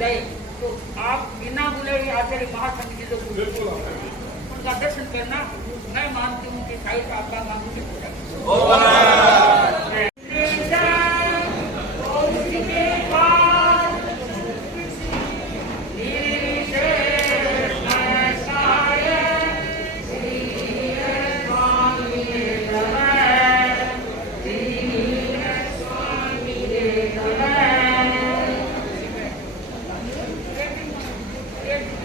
गए तो आप बिना बुले आचार्य महासंघ जी को उनका दर्शन करना। मैं मानती हूँ कि शायद आपका काम मुझे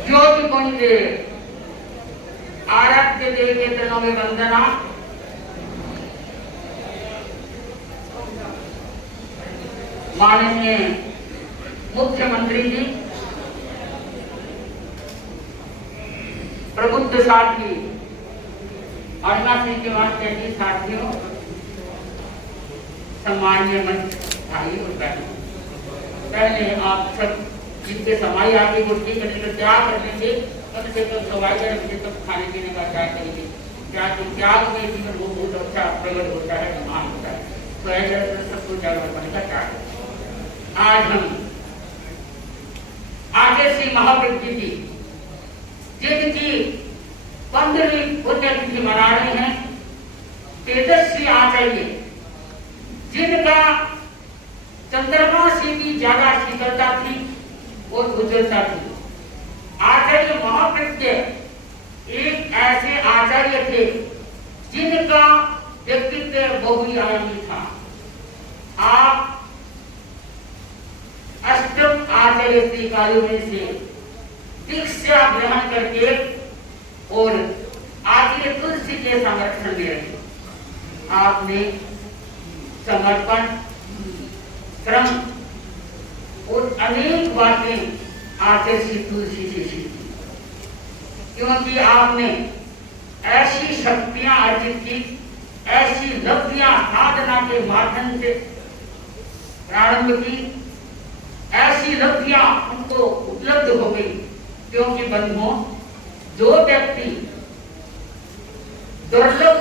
ज्योति कुंज आराध्य देव के चरणों में वंदना। माननीय मुख्यमंत्री जी, प्रबुद्ध साथी, अरुणा सिंह के वास्ते जी साथियों, सम्मानीय मंच भाई और बहनों, पहले आप सब जिनके समाई आगे गुटकी करने का त्याग कर लेंगे, कम से कम सवाई बजे तक खाने पीने का त्याग करेंगे। त्याग में जीवन वो बहुत अच्छा प्रकट होता है, निर्माण होता है। तो ऐसे सबको जागरूक करने का त्याग। आज हम आचार्य श्री महाप्रज्ञ जी जिनकी 15वीं पुण्यतिथि मना रहे हैं, तेजस्वी आचार्य जिनका चंद्रमा से भी ज्यादा शीतलता थी और उज्ज्वलता थी। आचार्य महाप्रज्ञ एक ऐसे आचार्य थे जिनका व्यक्तित्व बहुआयामी था। आप अष्टम आचार्य श्रीकार्यों में से दीक्षा ग्रहण करके और आचार्य तुलसी के संरक्षण में रहे। आपने समर्पण, श्रम और अनेक बातें आचार्य श्री तुलसी से सीखी, क्योंकि आपने ऐसी शक्तियां अर्जित की, ऐसी लब्धियां साधना के माध्यम से प्रारंभ की, ऐसी लब्धियां उनको उपलब्ध हो गई। क्योंकि बंधुओं, जो व्यक्ति दुर्लभ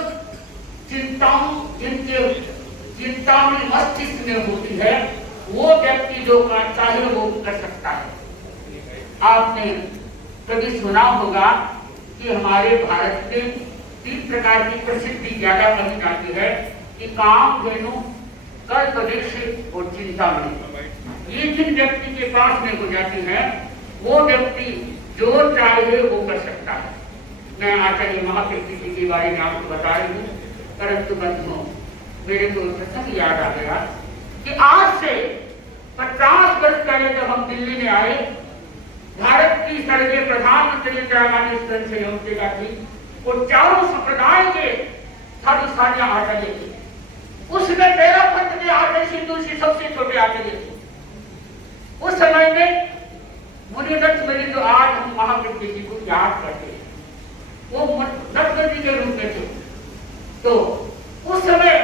चिंताओं जिनके चिंता में मस्तिष्क में होती है, वो व्यक्ति जो चाहे वो कर सकता है। आपने कभी सुना होगा कि हमारे भारत में 3 प्रकार की प्रसिद्धि ज्यादा कही जाती है कि काम, धेनु, कल्पवृक्ष और चिंतामणि। ये जिन व्यक्ति के पास में हो जाती है, वो व्यक्ति जो चाहे वो कर सकता है। मैं आचार्य महाप्रज्ञ जी के बारे में आपको बता रही हूँ, परंतु बंधुओं, मेरे को प्रसंग याद आ गया कि आज से 50 वर्ष पहले जब हम दिल्ली में आए, भारत की सड़कें प्रधानमंत्री इंदिरा गांधी स्वयं सेवा थी और चारों संप्रदाय के साधु आचार्य थे। उसमें 13 पंथ के आचार्य श्री तुलसी सबसे छोटे आचार्य थे। उस समय में मुनि लक्ष्मणी जो आज हम महाप्रज्ञ जी को याद करते हैं, वो लक्ष्मणी के रूप में थे। तो उस समय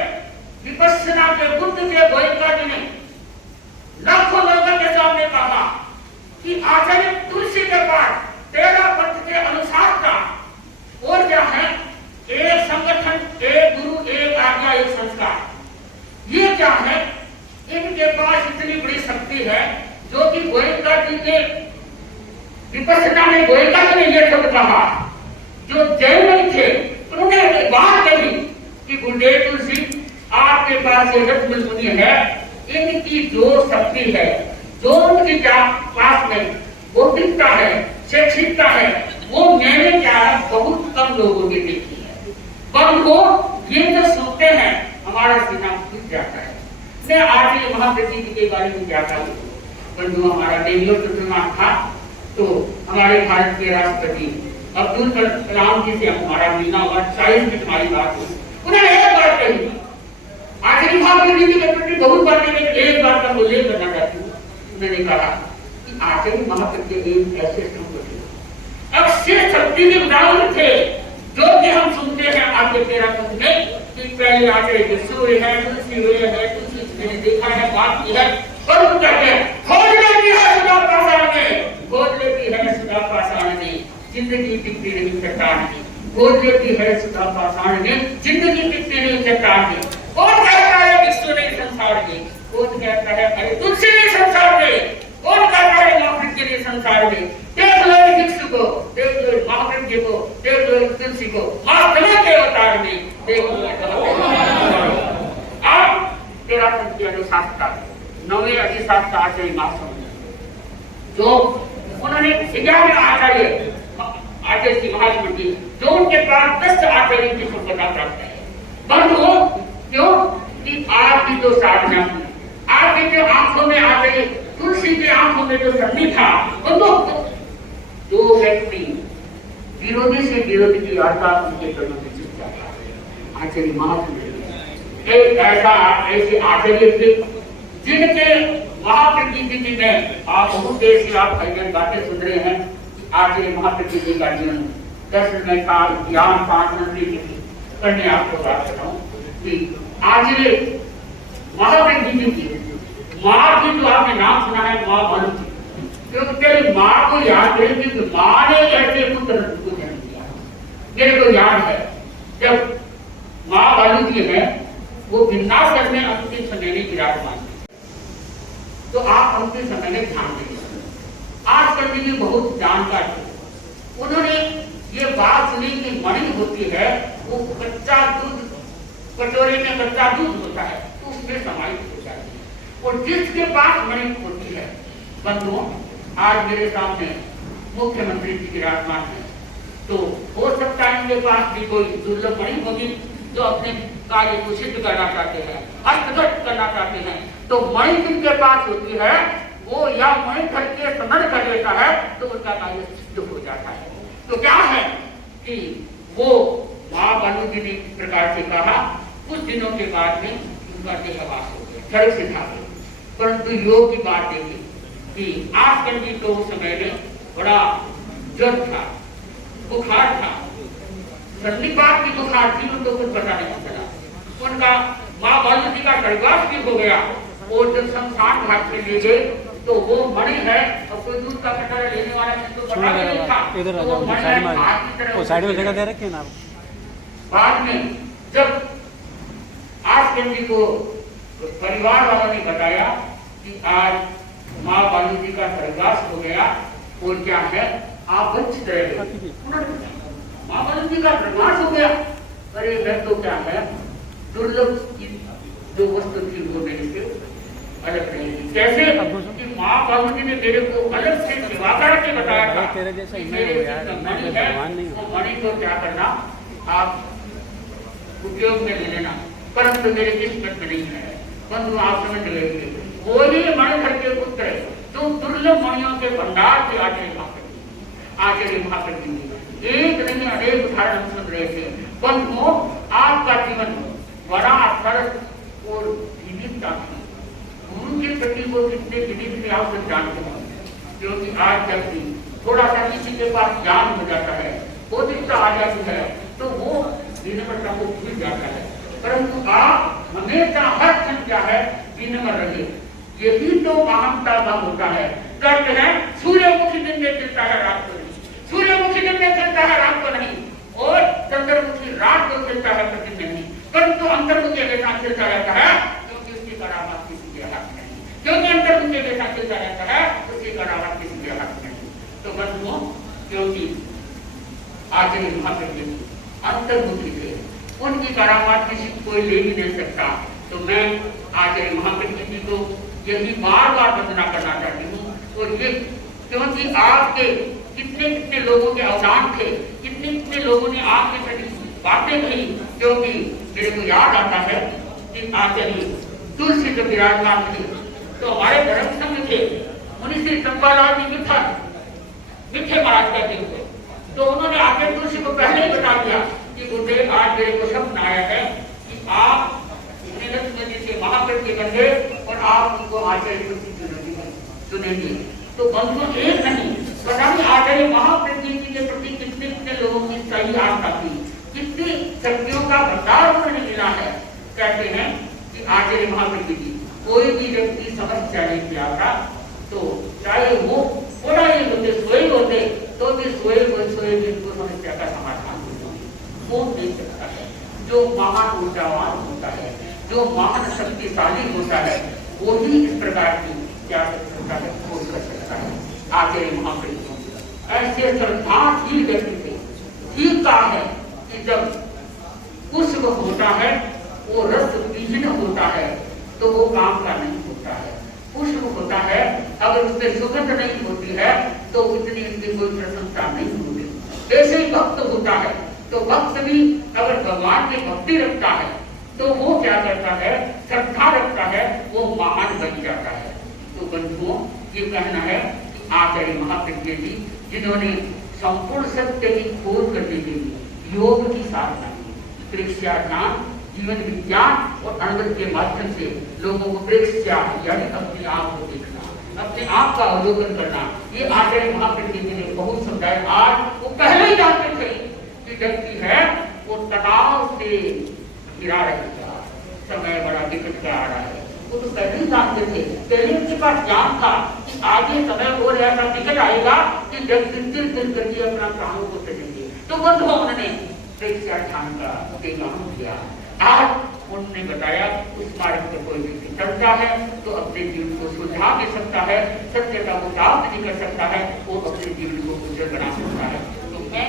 विपश्यना के बुद्ध के गोयंका जी ने लाखों लोगों के सामने कहा कि आचार्य तुलसी के पास 13 पंथ के अनुसार का और क्या है, एक संगठन, एक गुरु, एक आज्ञा, एक संस्कार। ये क्या है, इनके पास इतनी बड़ी शक्ति है जो कि गोयंका जी के विपश्यना में गोयंका जी ने यह शब्द कहा। जो जैन थे उन्होंने एक बात कही कि गुरुदेव तुलसी, आपके पास ये लक्ष्मण मुनि है, इनकी जो शक्ति है, जो उनके पास में बौद्धिकता है, शैक्षिकता है, वो मैंने क्या बहुत कम लोगों ने देखी है। बंधु, ये जो सुनते हैं हमारा सीना फूट जाता है। मैं आचार्य महाप्रज्ञ जी के बारे में क्या कहूँ बंधु, हमारा बेंगलोर चुनाव था तो हमारे भारत के राष्ट्रपति अब्दुल कलाम जी से हमारा मिलना हुआ, 40 मिनट हमारी बात हुई। उन्होंने एक बात कही, आचार्य महाप्रज्ञ जी के प्रति बहुत बात नहीं, एक बात का उल्लेख करना चाहती हूँ। उन्होंने कहा कि आचार्य महाप्रज्ञ एक ऐसे संत थे, अब से शक्ति के उदाहरण थे जो कि हम सुनते हैं आपके 13 पंथ में कि पहले आचार्य सूर्य है, तुलसी हुए है, तुलसी मैंने देखा है, बात की है, और वो कहते हैं खोज लेती है सुधा पाषाण में, खोज लेती है सुधा पाषाण में, जिंदगी टिकती नहीं चट्टान में, खोज लेती है सुधा पाषाण में, जिंदगी टिकती नहीं चट्टान में। कौन कहता है विश्व नहीं संसार में, कौन कहता है अरे तुलसी नहीं संसार में, कौन कहता है महाप्रज्ञ संसार में, देख लो दीक्षु को, देख लो महाप्रभु जी को, देख लो तुलसी को, महात्मा के अवतार में देख लो। अब 13 पंक्ति अनुशासता 9वें अधिशास्त्र आचार्य महासंघ जो उन्होंने 11 आचार्य श्री महात्मा जी जो उनके पास 10 आचार्य की संपदा प्राप्त है। बंधु क्यों कि आपकी जो साधना, आपकी जो आंखों में आचार्य तुलसी की आंखों में जो सन्नी था, दो व्यक्ति विरोधी से विरोधी की वार्ता उनके कर्म में जीत जाता। आचार्य महाप्रभु एक ऐसे आचार्य थे जिनके महाप्रभु जी में आप बहुत देर से आप भजन गाते सुन रहे हैं। आचार्य महाप्रभु जी का जीवन दर्शन में था, ज्ञान पाठ मंत्री करने आपको बात बताऊं कि आचार्य महाप्रभु जी की माँ की जो आपने नाम सुना है, माँ बालू जी, क्योंकि माँ को याद है कि माँ ने ऐसे पुत्र को जन्म दिया। मेरे को याद है जब माँ बालू जी है वो विन्यास में अंतिम समय में विराजमान, तो आप अंतिम समय में ध्यान देंगे। आजकल जी बहुत जानकार थे, उन्होंने ये बात सुनी कि मणि होती है वो कच्चा दूध, कटोरे में कच्चा दूध होता है तो उसमें समाहित हो जाती है, और जिसके पास मणि होती है। बंधुओं, आज मेरे सामने मुख्यमंत्री जी विराजमान है, तो हो सकता है उनके पास भी कोई दुर्लभ मणि होगी जो अपने कार्य को सिद्ध करना चाहते हैं, हस्तगत करना चाहते हैं। तो मणि जिनके पास होती है वो या मणि करके समर्थ कर लेता है तो उनका कार्य सिद्ध हो जाता है। तो क्या है कि वो माँ बालू जी ने इस प्रकार से कहा, कुछ दिनों के बाद में उनका देहावास हो गया, स्वर्ग से था। परंतु योग की बात देखी कि आजकल जी तो उस समय में बड़ा ज्वर था, बुखार था, संधिपात की बुखार थी, उनको कुछ पता नहीं चला। उनका माँ बालू जी का स्वर्गवास भी हो गया, और जब शमशान घाट में ले गए तो वो मणि है और कोई दूध का कटोरा लेने वाला तो पता नहीं था, इधर तो वो साइड में जगह दे रखे हैं ना। बाद में जब आज जी को परिवार वालों ने बताया कि आज माँ बालू जी का स्वर्गवास हो गया और क्या है आप वंचित रह गए, माँ बालू जी का स्वर्गवास हो गया। अरे मैं तो क्या है दुर्लभ जो वस्तु थी वो मेरे से अलग नहीं थी। कैसे कि माँ बाबू जी ने मेरे को अलग से सेवा करके बताया था कि मेरे मणि है, वो मणि को क्या करना आप उपयोग में ले लेना, परंतु मेरे किस्मत में नहीं है। बंधु आप समझ गए थे, वो भी मणि घर के पुत्र जो दुर्लभ मणियों के भंडार से आचार्य महाप्रभु जी एक नहीं अनेक उदाहरण सुन रहे थे। बंधुओं, आपका जीवन बड़ा सरस और विविधता थी, गुरु के प्रति वो कितने विविध थे आप सब जानते हैं। क्योंकि आज जब भी थोड़ा सा किसी के पास ज्ञान हो जाता है, बौद्धिकता आ जाती है, तो वो विनम्रता को भूल जाता है। परंतु आप हमेशा हर क्षण क्या है विनम्र रहे, यही तो महानता का होता है। कहते हैं सूर्यमुखी दिन में चलता है रात को नहीं, सूर्यमुखी दिन में चलता है रात को नहीं, और चंद्रमुखी रात को चलता है प्रतिदिन नहीं, परंतु अंतर्मुखी हमेशा चलता रहता है, क्योंकि उसकी करामात किसी के हाथ नहीं, क्योंकि अंतर्मुखी हमेशा चलता रहता है, उसकी करामात किसी के हाथ नहीं। तो बंधुओं, क्योंकि आचार्य महाप्रभु जी अंतर्मुखी थे, उनकी करामात किसी कोई ले ही नहीं सकता। तो मैं आचार्य महाप्रभु जी को यही बार बार वंदना करना चाहती हूँ। और ये क्योंकि आपके कितने कितने लोगों के अवदान थे, कितने कितने लोगों ने आपके प्रति बातें कही, क्योंकि मेरे को याद आता है कि आचार्य तुलसी जब विराजमान थे तो हमारे धर्म संघ थे मुनि श्री चंपालाल जी मिठे महाराज कहते थे, तो उन्होंने आके तुलसी को पहले ही बता दिया कि गुरुदेव आज मेरे को स्वप्न आया है कि आप लक्ष्मण जी से महाप्रभु के कंधे और आप उनको आचार्य तुलसी चुनेंगे। तो बंधुओं एक नहीं, पता नहीं आचार्य महाप्रभु जी के प्रति कितने कितने लोगों की सही आस्था थी, कितनी शक्तियों का भंडार उन्हें मिला है। कहते हैं कि आचार्य महाप्रभु जी कोई भी व्यक्ति समस्या नहीं किया था, तो चाहे वो थोड़ा ही होते सोए होते तो भी सोए जिनको समस्या का समाधान वो नहीं सकता है। जो महान ऊर्जावान होता है, जो महान शक्तिशाली होता है, वो ही इस प्रकार की क्या कर सकता है, खोज कर सकता है। आचार्य महाप्रभु ऐसे श्रद्धाशील व्यक्ति थे। ठीक कहा है कि जब पुष्प होता है वो रस विहीन होता है तो वो काम का नहीं होता है। पुष्प होता है अगर उसमें सुगंध नहीं होती है तो उतनी इनकी कोई प्रशंसा नहीं होती। ऐसे ही भक्त होता है तो भक्त भी अगर भगवान में भक्ति रखता है तो वो क्या करता है, श्रद्धा रखता है, वो महान बन जाता है। तो बंधुओं ये कहना है कि आचार्य महाप्रज्ञ जी जिन्होंने संपूर्ण सत्य की खोज करने के लिए योग की साधना की, परीक्षा ज्ञान, जीवन विज्ञान और अनुभव के माध्यम से लोगों को परीक्षा यानी अपने आप को देखना, अपने आप का अवलोकन करना, ये आचार्य महाप्रज्ञ जी ने बहुत समझाया। आज वो पहले ही जानते थे कि व्यक्ति है वो तनाव से गिरा रहेगा, समय बड़ा विकट का आ रहा है। वो तो पहले ही जानते थे, पहले उनके पास ज्ञान था कि आगे समय हो रहा था, विकट आएगा कि जब दिन करके अपना प्राणों को चलेंगे। तो बंधुओं उन्होंने परीक्षा ध्यान का उपयोग किया। आज उन्होंने बताया उस मार्ग पर कोई व्यक्ति चलता है तो अपने जीवन को सुलझा दे सकता है, सत्य का वो प्राप्त नहीं कर सकता है, वो अपने जीवन को उज्जवल बना सकता है। तो मैं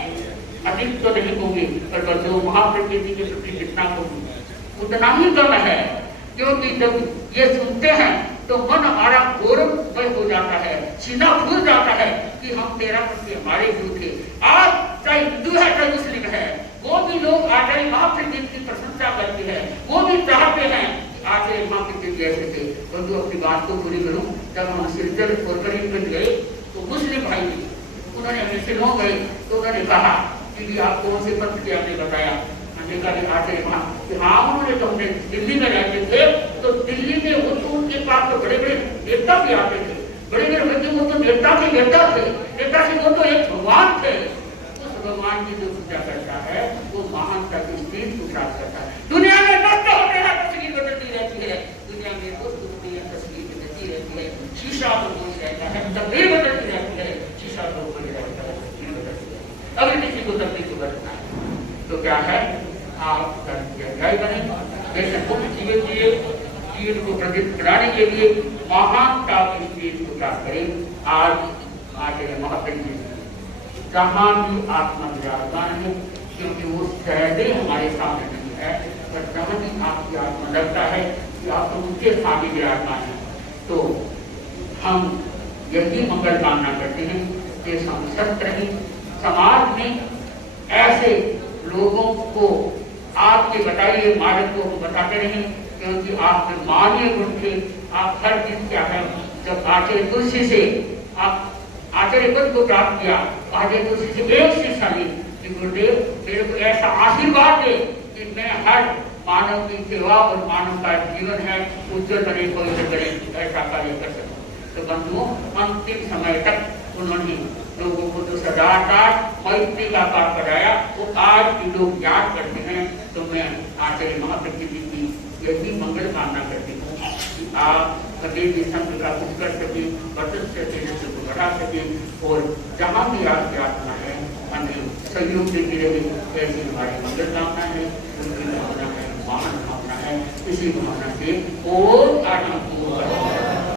अधिक तो नहीं होंगे पर बंधुओं महाप्रज्ञ जी के प्रति जितना कहूँ उतना ही कम है, क्योंकि जब ये सुनते हैं तो मन हमारा गौरवमय हो जाता है, सीना फूल जाता है कि हम तेरा प्रति हमारे गुरु थे। आज चाहे हिंदू है चाहे मुस्लिम है, वो भी लोग आचार्य महाप्रज्ञ की प्रशंसा करते हैं, वो भी चाहते हैं आचार्य महाप्रज्ञ जैसे थे। बंधु अपनी बात को पूरी करूं, जब हम सिरजल और गरीबगंज गए तो मुस्लिम भाई उन्होंने हमें से लो गए तो उन्होंने कहा कि आप कौन से पंथ के आपने बताया, आचार्य हाँ उन्होंने तो हमने दिल्ली में रहते थे तो दिल्ली में वो तो उनके पास तो बड़े बड़े नेता भी आते थे, बड़े बड़े बच्चे वो तो नेता के नेता थे, नेता से वो तो एक भगवान थे। उस भगवान की जो पूजा करता है वो महानता की स्थिति को प्राप्त करता है। दुनिया में नष्ट होते हैं तस्वीर बदलती रहती है, दुनिया में दोस्त होती है तस्वीर बदलती रहती है, शीशा तो बोल रहता है, तस्वीर बदलती रहती है, शीशा तो बोल रहता है, तस्वीर बदलती है। अगर किसी को तस्वीर को बदलना है तो क्या है, आप अध्याय बने, जैसे मुख्य जीवन जिए, जीवन को प्रदीप कराने के लिए महानता की चीज को प्राप्त करें। आज आचार्य महाप्रज्ञ जहाँ भी आत्मा विराजमान है, क्योंकि वो सहदे हमारे सामने नहीं है, पर जहाँ भी आपकी आत्मा लगता है कि आप उनके सामने विराजमान है, तो हम यही मंगल कामना करते हैं कि हम सत्य रहे, समाज में ऐसे लोगों को आपके बताइए मार्ग को बताते रहें, क्योंकि आप मानवीय गुण थे। आप हर दिन क्या है, जब आचार्य तुलसी से आप आचार्य पद को प्राप्त किया, आचार्य तुलसी से एक शिक्षा ली कि गुरुदेव मेरे को ऐसा आशीर्वाद दे कि मैं हर मानव की सेवा और मानव का जीवन है उज्जवल बने, पवित्र बने, ऐसा कार्य कर सकूं। तो बंधुओं अंतिम समय तक उन्होंने लोगों को जो सदाचार मैत्री का काम कराया वो आज भी लोग याद करते हैं। तो मैं आचार्य महाप्रज्ञ जी की यही मंगल कामना करती हूँ कि आप कभी भी संघ का कुछ कर सके, वचन से तेजस्व को बढ़ा सके और जहाँ भी आपकी आत्मा है हमें सहयोग देती रहे, ऐसी हमारी मंगल कामना है, उनकी भावना है, महान भावना है। इसी भावना से और आगे